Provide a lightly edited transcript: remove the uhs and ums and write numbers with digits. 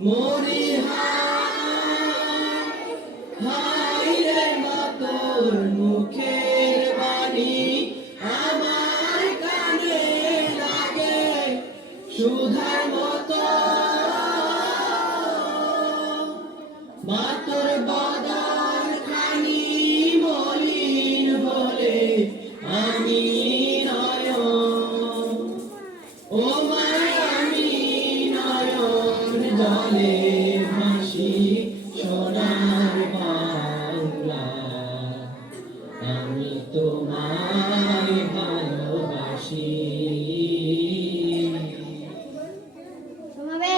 মরি হায় হায় রে মা তোর মুখের বাণী আমার কানে লাগে সুধার মতো মা তোর বদন খানি মলিন বলে আমি নয়ন ও মা আমি নয়ন জলে ভাসি সোনার বাংলা আমি তোমার